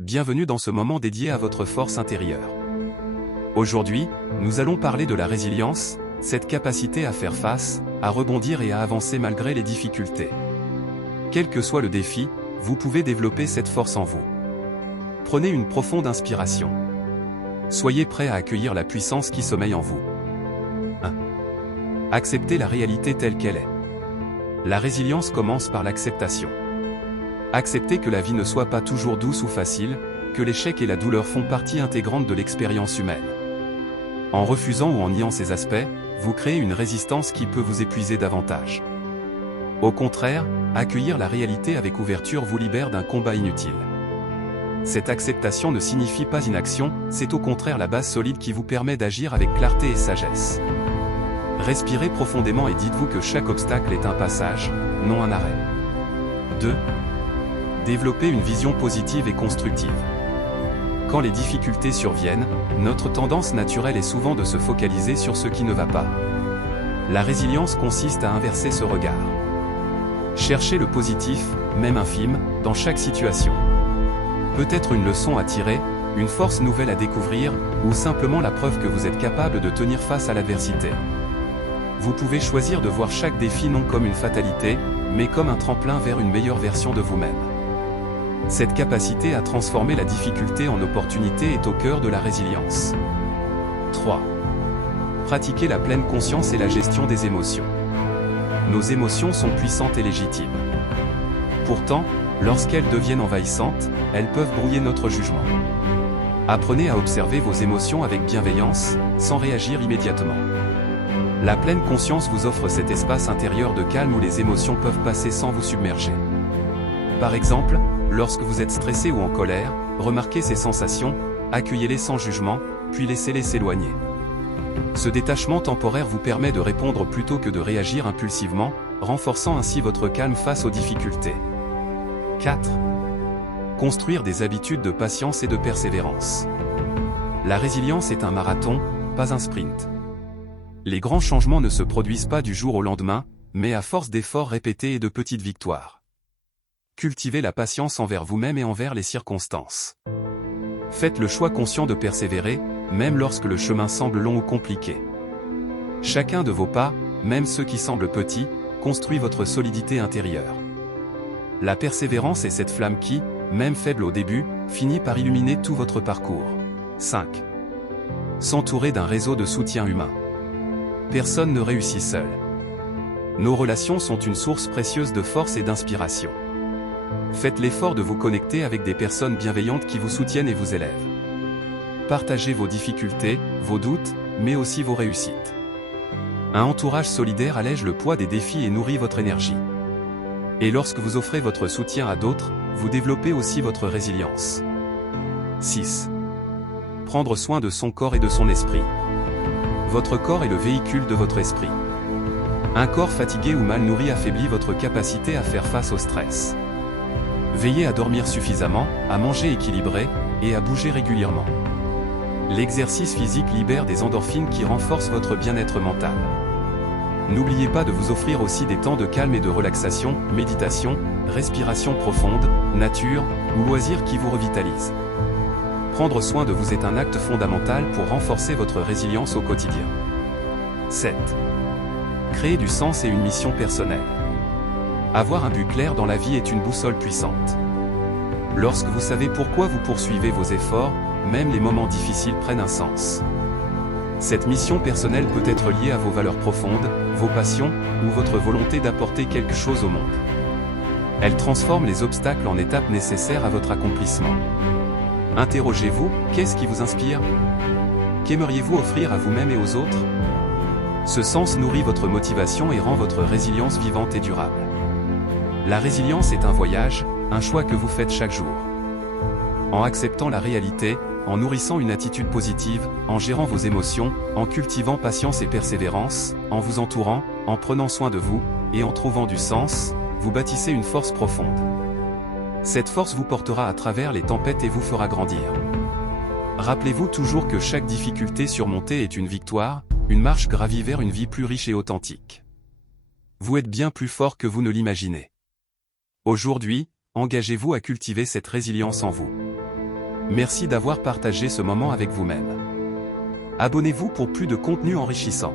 bienvenue dans ce moment dédié à votre force intérieure. Aujourd'hui, nous allons parler de la résilience, cette capacité à faire face, à rebondir et à avancer malgré les difficultés. Quel que soit le défi, vous pouvez développer cette force en vous. Prenez une profonde inspiration. Soyez prêt à accueillir la puissance qui sommeille en vous. 1. Acceptez la réalité telle qu'elle est. La résilience commence par l'acceptation. Acceptez que la vie ne soit pas toujours douce ou facile, que l'échec et la douleur font partie intégrante de l'expérience humaine. En refusant ou en niant ces aspects, vous créez une résistance qui peut vous épuiser davantage. Au contraire, accueillir la réalité avec ouverture vous libère d'un combat inutile. Cette acceptation ne signifie pas inaction, c'est au contraire la base solide qui vous permet d'agir avec clarté et sagesse. Respirez profondément et dites-vous que chaque obstacle est un passage, non un arrêt. 2. Développez une vision positive et constructive. Quand les difficultés surviennent, notre tendance naturelle est souvent de se focaliser sur ce qui ne va pas. La résilience consiste à inverser ce regard. Cherchez le positif, même infime, dans chaque situation. Peut-être une leçon à tirer, une force nouvelle à découvrir, ou simplement la preuve que vous êtes capable de tenir face à l'adversité. Vous pouvez choisir de voir chaque défi non comme une fatalité, mais comme un tremplin vers une meilleure version de vous-même. Cette capacité à transformer la difficulté en opportunité est au cœur de la résilience. 3. Pratiquez la pleine conscience et la gestion des émotions. Nos émotions sont puissantes et légitimes. Pourtant, lorsqu'elles deviennent envahissantes, elles peuvent brouiller notre jugement. Apprenez à observer vos émotions avec bienveillance, sans réagir immédiatement. La pleine conscience vous offre cet espace intérieur de calme où les émotions peuvent passer sans vous submerger. Par exemple, lorsque vous êtes stressé ou en colère, remarquez ces sensations, accueillez-les sans jugement, puis laissez-les s'éloigner. Ce détachement temporaire vous permet de répondre plutôt que de réagir impulsivement, renforçant ainsi votre calme face aux difficultés. 4. Construire des habitudes de patience et de persévérance. La résilience est un marathon, pas un sprint. Les grands changements ne se produisent pas du jour au lendemain, mais à force d'efforts répétés et de petites victoires. Cultivez la patience envers vous-même et envers les circonstances. Faites le choix conscient de persévérer, même lorsque le chemin semble long ou compliqué. Chacun de vos pas, même ceux qui semblent petits, construit votre solidité intérieure. La persévérance est cette flamme qui, même faible au début, finit par illuminer tout votre parcours. 5. S'entourer d'un réseau de soutien humain. Personne ne réussit seul. Nos relations sont une source précieuse de force et d'inspiration. Faites l'effort de vous connecter avec des personnes bienveillantes qui vous soutiennent et vous élèvent. Partagez vos difficultés, vos doutes, mais aussi vos réussites. Un entourage solidaire allège le poids des défis et nourrit votre énergie. Et lorsque vous offrez votre soutien à d'autres, vous développez aussi votre résilience. 6. Prendre soin de son corps et de son esprit. Votre corps est le véhicule de votre esprit. Un corps fatigué ou mal nourri affaiblit votre capacité à faire face au stress. Veillez à dormir suffisamment, à manger équilibré, et à bouger régulièrement. L'exercice physique libère des endorphines qui renforcent votre bien-être mental. N'oubliez pas de vous offrir aussi des temps de calme et de relaxation, méditation, respiration profonde, nature, ou loisirs qui vous revitalisent. Prendre soin de vous est un acte fondamental pour renforcer votre résilience au quotidien. 7. Créer du sens et une mission personnelle. Avoir un but clair dans la vie est une boussole puissante. Lorsque vous savez pourquoi vous poursuivez vos efforts, même les moments difficiles prennent un sens. Cette mission personnelle peut être liée à vos valeurs profondes, vos passions, ou votre volonté d'apporter quelque chose au monde. Elle transforme les obstacles en étapes nécessaires à votre accomplissement. Interrogez-vous, qu'est-ce qui vous inspire? Qu'aimeriez-vous offrir à vous-même et aux autres? Ce sens nourrit votre motivation et rend votre résilience vivante et durable. La résilience est un voyage, un choix que vous faites chaque jour. En acceptant la réalité, en nourrissant une attitude positive, en gérant vos émotions, en cultivant patience et persévérance, en vous entourant, en prenant soin de vous, et en trouvant du sens, vous bâtissez une force profonde. Cette force vous portera à travers les tempêtes et vous fera grandir. Rappelez-vous toujours que chaque difficulté surmontée est une victoire, une marche gravie vers une vie plus riche et authentique. Vous êtes bien plus fort que vous ne l'imaginez. Aujourd'hui, engagez-vous à cultiver cette résilience en vous. Merci d'avoir partagé ce moment avec vous-même. Abonnez-vous pour plus de contenu enrichissant.